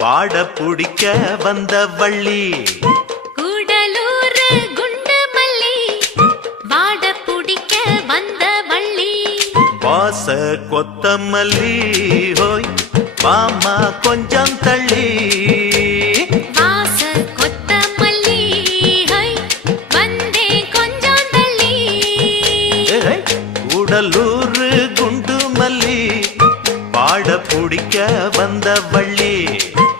வாட புடிக்க வந்த வள்ளி கூடலூர் குண்டு மல்லி வாட புடிக்க வந்த வள்ளி வாச கொத்தமல்லி ஹோய் மாமா கொஞ்சம் தள்ளி